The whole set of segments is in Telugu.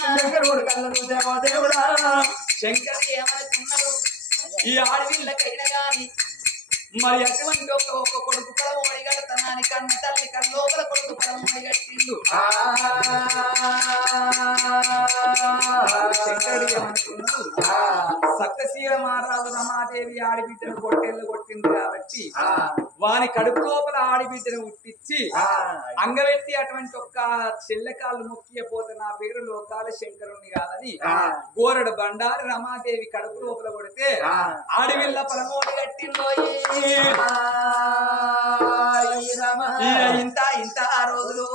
శంకరుడు కళ్ళ చూసేవో దేవుడా శంకర్ ఏమనుకున్నాడు ఈ ఆడవిళ్ళకైనా గాని మరి అటువంటి ఒక కొడుకు పొలం ఒడిగడతనాని కన్న తల్లి కల్లోపల కొడుకు పొలం ఒడిగట్టిండు శంకరుడు ఏమనుకున్నాడు సత్యశీల మహారాజు రమాదేవి ఆడిబిడ్డను కొట్టేళ్ళు కొట్టింది కాబట్టి వాని కడుపు లోపల ఆడిబిడ్డను ఉట్టించి అంగవెట్టి అటువంటి ఒక్క చెల్లెకాళ్ళు మొక్కియపోతే నా పేరు లోకాల శంకరుణ్ణి కాదని గోరడు బండారి రమాదేవి కడుపు లోపల కొడితే ఆడివిల్ల పొలమోడి కట్టిందోయి ఇంత ఇంత ఆ రోజులు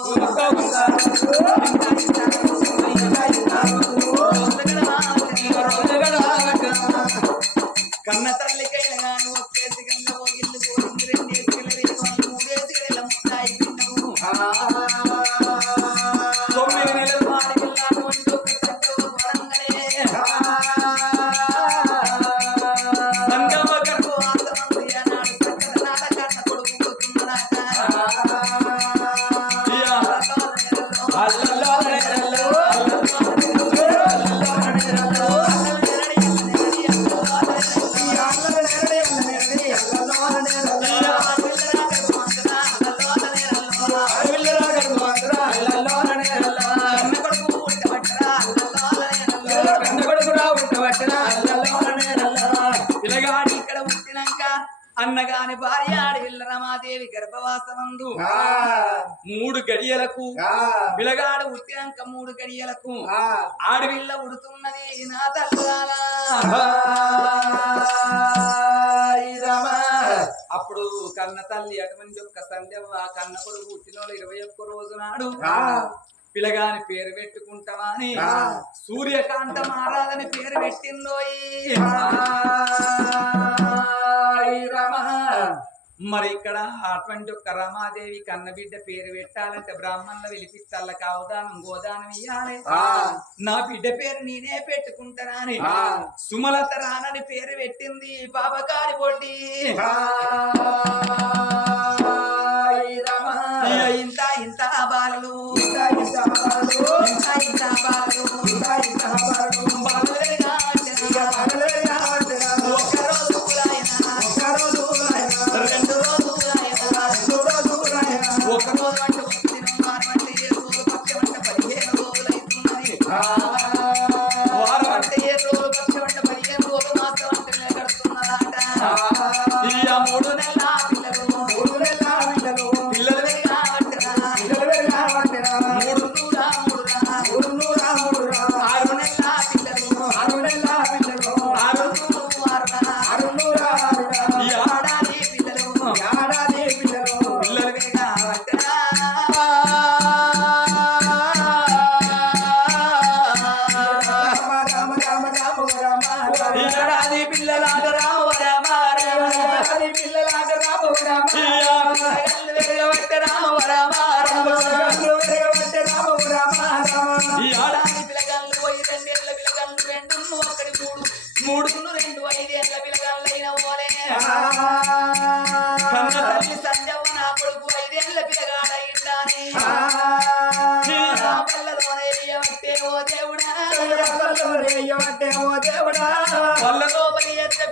కన్న తల్లికైనా గాను ఒక్కేసి కన్న పోగిళ్ళు పోయింది రెండేసి మూడేసి గల ముట్టాయి పిన్నవు 9 నెలలు ఆడిపిల్లాను ఒంటో వరంగనే సంగమ గర్భ ఆంతమంది అన్నాడు సక్కన నాట కన్న కొడుకు పోతున్నాడట అన్నగాని భార్య ఆడవిల్ల రమాదేవి గర్భవాసమందు 3 గడియలకు పిలగాడు ఉట్టినాక 3 గడియలకు ఆడవిల్ల ఉడుతున్నది నా తల్లాలా అప్పుడు కన్న తల్లి అటువంటి ఒక్క సంధ్యవ కన్న కొడుకు పుట్టినోళ్ళు 21 రోజు నాడు పిలగాని పేరు పెట్టుకుంటావా అని సూర్యకాంత మహారాజని పేరు పెట్టిందోయి మరి ఇక్కడ అటువంటి ఒక్క రమాదేవి కన్నబిడ్డ పేరు పెట్టాలంటే బ్రాహ్మణుల పిలిపిస్తాళ్ళకి అవదానం గోదానం ఇయ్యాలి నా బిడ్డ పేరు నేనే పెట్టుకుంటానా అని సుమలత రానని పేరు పెట్టింది పాపకారి పొడ్డి ఇంత ఇంత బాలలు ఇంత బాలలు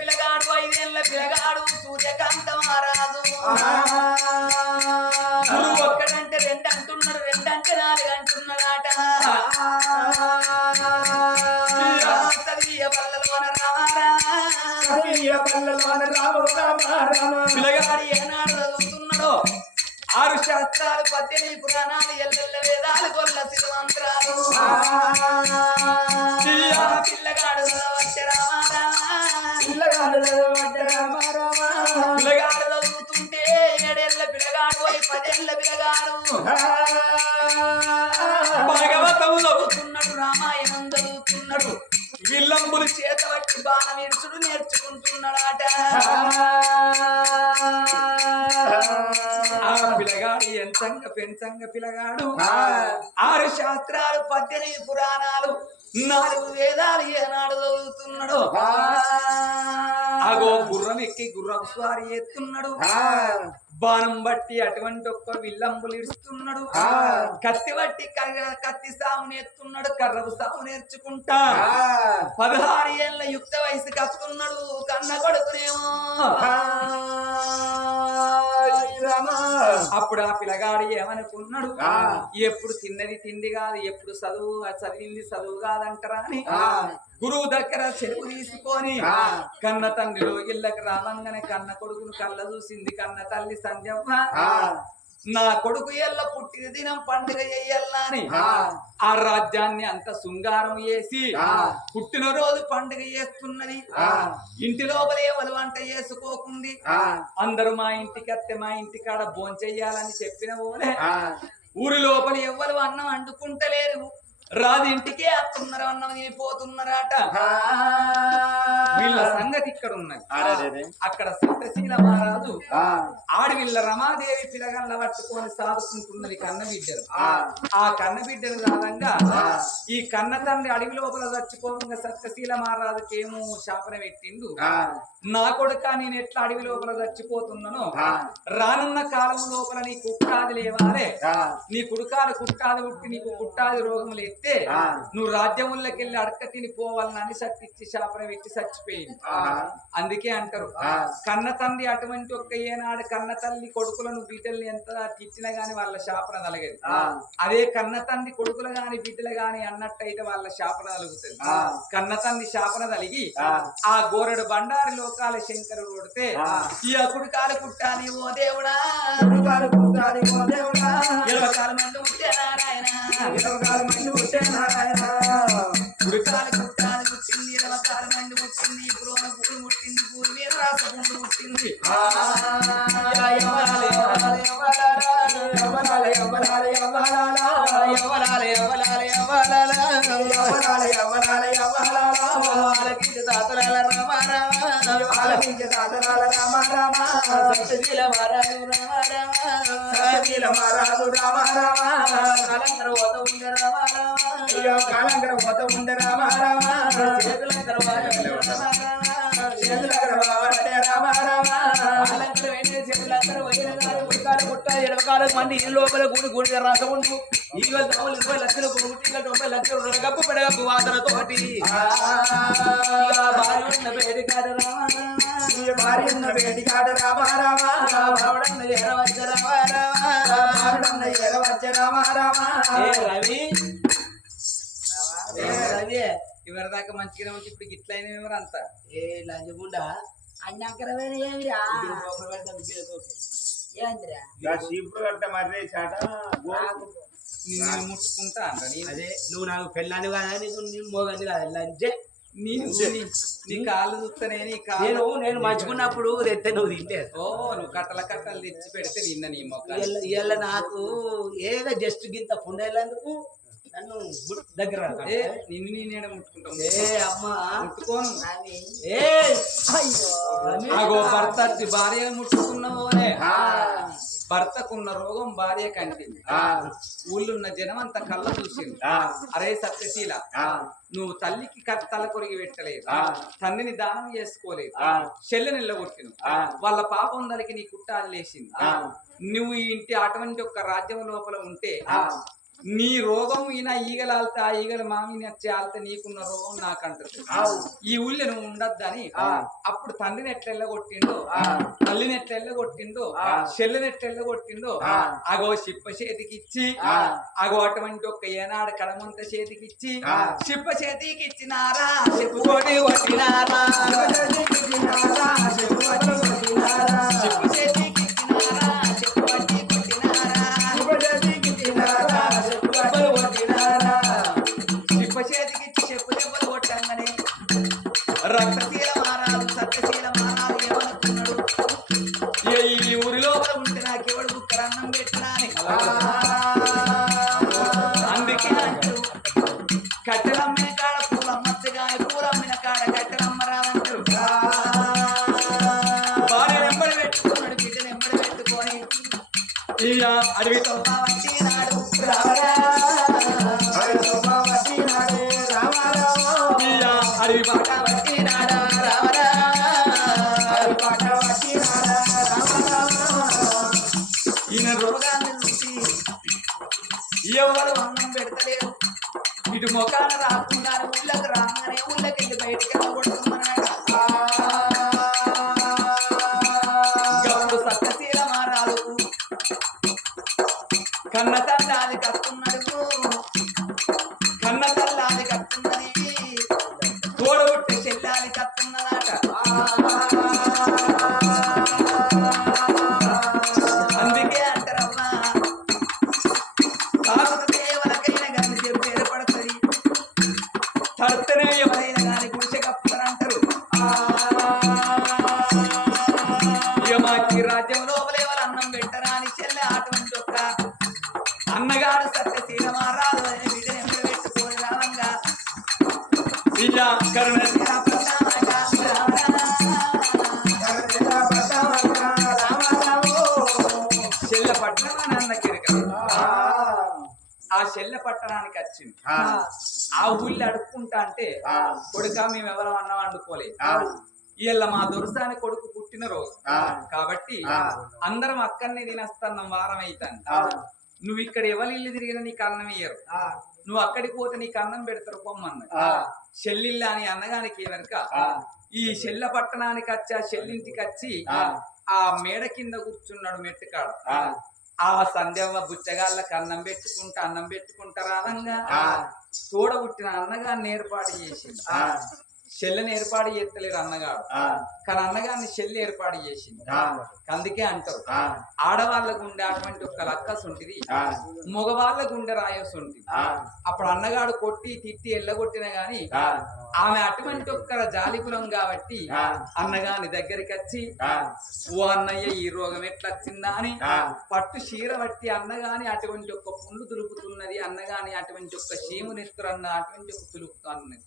పిల్లగాడు 5 ఏళ్ల పిల్లగాడు సూర్యకాంత మహారాజు ఒక్కడంటే 2 అంటున్నాడు 2 అంటే 4 అంటున్నాడట పిల్లగాడు ఏనాడు చదువుతున్నాడో 6 శాస్త్రాలు 18 పురాణాలు ఎల్లెల్ల వేదాలు కొల్ల సిద్ధాంతరాలు పిల్లగాడు పిల్లగాడు చదువుతుంటే 7 ఏళ్ల పిల్లగాడు 10 ఏళ్ల పిల్లగాడు భాగవతం చదువుతున్నాడు రామాయణం చదువుతున్నాడు విల్లంబులు చేత పట్టి బాణం ఇడుచుడు నేర్చుకుంటున్నాడట పిల్లగాడు ఎంతంగా పెంచంగా పిల్లగాడు 6 శాస్త్రాలు 18 పురాణాలు 4 వేదాలు ఏనాడు చదువుతున్నాడు అగో గుర్రం ఎక్కి గుర్రం స్వారీ ఎత్తున్నాడు బాణం బట్టి అటువంటి ఒక్క విల్లంబులు ఇడుస్తున్నాడు కత్తి బట్టి కత్తి సాము నేర్చుకున్నాడు కర్రపు సాము నేర్చుకుంటా 16 ఏళ్ళ యుక్త వయసు కత్తున్నాడు కన్న కొడుకునేమో అప్పుడు ఆ పిల్లగాడు ఏమనుకున్నాడు ఎప్పుడు తిన్నది తిండి కాదు ఎప్పుడు చదివింది చదువు కాదంటారా అని గురువు దగ్గర చెరువు తీసుకొని కన్న తండ్రిలో ఇళ్ళకి రావంగానే కన్న కొడుకును కళ్ళ చూసింది కన్న తల్లి సంజమ్మ నా కొడుకు ఎల్ల పుట్టిన దినం పండుగ చెయ్యాలని ఆ రాజ్యాన్ని అంత శృంగారం చేసి పుట్టినరోజు పండుగ చేస్తున్నది ఇంటి లోపల ఎవరు వంట చేసుకోకుంది అందరూ మా ఇంటికి అత్తే మా ఇంటికాడ భోంచెయ్యాలని చెప్పిన పోలే ఊరి లోపల ఎవ్వరు అన్నం వండుకుంటలేరు రాజు ఇంటికే అత్తున్నారు అన్నం పోతున్నారట వీళ్ళ సంగతి ఇక్కడ ఉన్నది అక్కడ సప్తశీల మహారాజు ఆడవిళ్ళ రమాదేవి పిలగల్ల పట్టుకొని సాదుకుంటున్నది కన్న బిడ్డలు ఆ కన్న బిడ్డలు రాదంగా ఈ కన్న తండ్రి అడవి లోపల చచ్చిపోగా సప్తశీల మహారాజుకి ఏమో శాపన పెట్టిండు నా కొడుక నేను ఎట్లా అడవి లోపల చచ్చిపోతున్నానో రానున్న కాలం లోపల నీ కుట్టాది లేవాలే నీ కుడుకాలు కుట్టాది పుట్టి నీకు కుట్టాది రోగం లేస్తే నువ్వు రాజ్యముల్లోకి వెళ్ళి అడక తిని పోవాలని సత్తిచ్చి శాపన పెట్టి చచ్చిపోయింది అందుకే అంటారు కన్న తండ్రి అటువంటి ఒక్క ఏనాడు కన్న తల్లి కొడుకులను బిడ్డల్ని ఎంత తిచ్చినా గాని వాళ్ళ శాపన తలగదు అదే కన్న తండ్రి కొడుకులు గాని బిడ్డలు గాని అన్నట్టయితే వాళ్ళ శాపన తలుగుతుంది కన్న తండ్రి శాపన తలిగి ఆ గోరడు బండారి లోకాల శంకరుడు కొడితే ఈ కుడికాలు కుట్టాలి ఓ దేవుడా ఇరవకాల మంది ఉంటే నారాయణ గుడికాలు కుట్టాలి పుట్టింది 20 మంది పుట్టింది పురోణ గుడి పుట్టింది పూరి మీద రాసపుండు పుట్టింది కాలంకర పోత ఉండే రామ రామ మంది ఈ లోపల గుడి గుడి రాసముండు 20 లక్షలు 90 లక్షలు గప్పు పెడగప్పు వాసనతోటి భార్య ఉన్న వేడికాడ రామ రామ బావడన్న ఎరవచ్చ రామ రామ రవి ఎవరి దాకా మంచిగానే ఉంటే ఇప్పుడు గిట్లయిన ఎవరంతా ఏ లంచగుండా అన్నకరమైన ఏమిరా నిన్ను ముట్టుకుంటా అంట అదే నువ్వు నాకు పెళ్ళాను కదా నీకు మోగంది కదా లంచే నీ కాళ్ళు చూస్తేనే నీ కాళ్ళు నేను మంచుకున్నప్పుడు తెస్తే నువ్వు తింటే నువ్వు కట్టలు తెచ్చి పెడితే తిన్న నీ మొక్క ఇవాళ నాకు ఏదో జస్ట్ గింత పుండేళ్ళందుకు నన్ను దగ్గర నిన్ను నేనే ముట్టుకుంటాను అమ్మా ముట్టుకోను భర్త భార్య ముట్టుకున్నావోనే భర్తకున్న రోగం భార్య కంటింది ఊళ్ళున్న జనం అంత కళ్ళ చూసింది అరే సత్యశీల నువ్వు తల్లికి తల కొరిగి పెట్టలేదు తండ్రిని దానం చేసుకోలేదు చెల్లెని నిల్లగొట్టిను వాళ్ళ పాపం దరికి నీ కుట్టాలు లేచింది నువ్వు ఈ ఇంటి అటువంటి ఒక్క రాజ్యం లోపల ఉంటే నీ రోగం ఈయన ఈగలాల్తే ఆ ఈగలు మామిని ఆల్తే నీకున్న రోగం నాకంటది ఈ ఊళ్ళో నువ్వు ఉండద్దని అప్పుడు తండ్రిని ఎట్లా ఎల్లగొట్టిండో తల్లిని ఎట్లా ఎల్లగొట్టిండో చెల్లెని ఎట్లా ఎల్లగొట్టిండో అగో చిప్ప చేతికి ఇచ్చి అగో అటువంటి ఒక్క ఏనాడు కడమంత చేతికి ఇచ్చి చిప్ప చేతికి ఇచ్చినారా చెప్పుకోటి కొట్టినారా చిప్ప చేతికి ఇచ్చినారా చెప్పుకోటి కొట్టినారా చిప్ప చేతికి ఇచ్చి చెప్పు దెబ్బలు కొట్టంగానే రక్తశీల మారాలు సత్యశీల మారాలు ఏమనుకున్నాడు ఈ ఊరి లోపల ఉంటే నాకెవడు బుక్కడు అన్నం పెట్టినా అని అందుకే అంటారు కట్టెలమ్మిన కాడ పూలమ్మచ్చగా పూలమ్మిన కాడ కట్టెలమ్మరాదంటారు భార్య వెంబడి పెట్టుకున్నాడు బిడ్డను వెంబడి పెట్టుకొని ఇక అడవితో వచ్చినాడు రావరా రామ అడవి బాట వచ్చినాడా రామరా ఈయన రోగాన్ని చూసి ఎవరు అన్నం పెడతలేరు ఇటు మొఖాన రాకుండా ఊళ్ళకి రాగానే ఊళ్ళకెళ్ళి బయటికి వెళ్ళగొడుతున్నాడు గప్పుడు సత్యశీల మారాలు కన్న తల్లాది కట్టున్నాడు కన్న తల్లాది కట్టున్నది తోడబుట్టే చెల్లాది కట్టున్నదాట అందుకే అంటారమ్మా తాగుతే ఎవరికైనా కానీ చెప్పు ఏర్పడుతుంది తడితేనే ఎవరైనా కానీ గుడిసె కప్పుతారంటారు ఇక మాకి రాజ్యం లోపల ఎవరు అన్నం పెట్టరా అని చెల్లె అటువంటి ఒక అన్నగారు సత్యశీల మారాదు అనే బిడ్డను ఎప్పుడు పెట్టుకోని రావంగా ఇక కరుణశీల చెల్లె పట్టణం అని అన్న కిరక ఆ చెల్లె పట్టణానికి వచ్చింది ఆ ఊళ్ళో అడుక్కుంటా అంటే కొడుక మేము ఎవరం అన్నం వండుకోలేదు ఇవాళ మా దొరసాని కొడుకు పుట్టిన రోజు కాబట్టి అందరం అక్కడనే తినేస్తున్నాం వారం అవుతాను నువ్వు ఇక్కడ ఎవరి ఇల్లు తిరిగినా నీకు అన్నం ఇయ్యరు నువ్వు అక్కడికి పోతే నీకు అన్నం పెడతారు పొమ్మన్న చెల్లిల్లా అని అన్నగానికి వెనక ఈ చెల్ల పట్టణానికి వచ్చి ఆ చెల్లింటికి వచ్చి ఆ మేడ కింద కూర్చున్నాడు మెట్టుకాడ ఆ సంధ్యవ్వ బుచ్చగాళ్ళకి అన్నం పెట్టుకుంటా రాదంగా తోడ పుట్టిన అన్నగారిని ఏర్పాటు చేసింది చెల్లెని ఏర్పాటు చేస్తలేరు అన్నగాడు కానీ అన్నగారిని చెల్లి ఏర్పాటు చేసింది అందుకే అంటారు ఆడవాళ్ళ గుండె అటువంటి ఒక్క లక్కస్ ఉంటుంది మగవాళ్ళ గుండె రాయస్ ఉంటుంది అప్పుడు అన్నగాడు కొట్టి తిట్టి ఎల్లగొట్టినా గాని ఆమె అటువంటి ఒక్క జాలికులం కాబట్టి అన్నగాని దగ్గరికి వచ్చి ఓ అన్నయ్య ఈ రోగం ఎట్లా వచ్చిందా అని పట్టు చీర పట్టి అన్నగాని అటువంటి ఒక్క పుండు తులుపుతున్నది అన్నగాని అటువంటి ఒక్క శీమునెత్తురు అన్న అటువంటి ఒక తులుపుతున్నది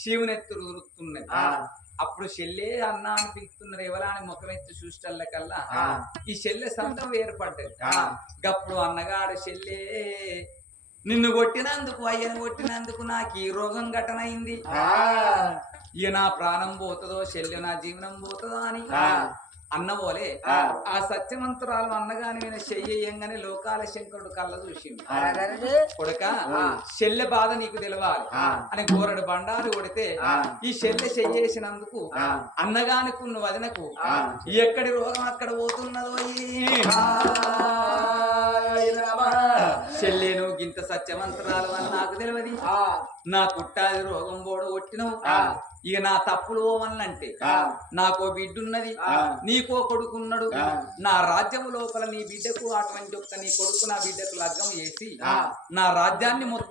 శివునెత్తురు తులుపుతున్నది అప్పుడు చెల్లె అన్న అని పిలుస్తున్నారు ఎవరా అని ముఖం ఎత్తి చూసేటల్ల కల్లా ఈ చెల్లె సంతం ఏర్పడ్డది గప్పుడు అన్నగాడు చెల్లె నిన్ను కొట్టినందుకు అయ్యను కొట్టినందుకు నాకు ఈ రోగం ఘటనైంది ఇక నా ప్రాణం పోతుందో చెల్లె నా జీవనం పోతుందో అని అన్నబోలే ఆ సత్యమంతురాలు అన్నగాని మీద చెయ్యంగానే లోకాల శంకరుడు కళ్ళ చూసింది కొడుక చెల్లె బాధ నీకు తెలవాలి అని గోరడు బండారు కొడితే ఈ చెల్లె చెయ్యేసినందుకు అన్నగానికి ఉన్న వదినకు ఎక్కడి రోగం అక్కడ పోతున్నదో చెల్లె నువ్వు గింత సత్యమంతురాలు అని నాకు తెలియదు నా కుట్టాది రోగం కొట్టినవు ఇక నా తప్పులు ఓమన్నంటే నాకో బిడ్డున్నది నీకో కొడుకున్నాడు నా రాజ్యము లోపల నీ బిడ్డకు అటువంటి ఒక్క నీ కొడుకు నా బిడ్డకు లగ్గం చేసి నా రాజ్యాన్ని మొత్తం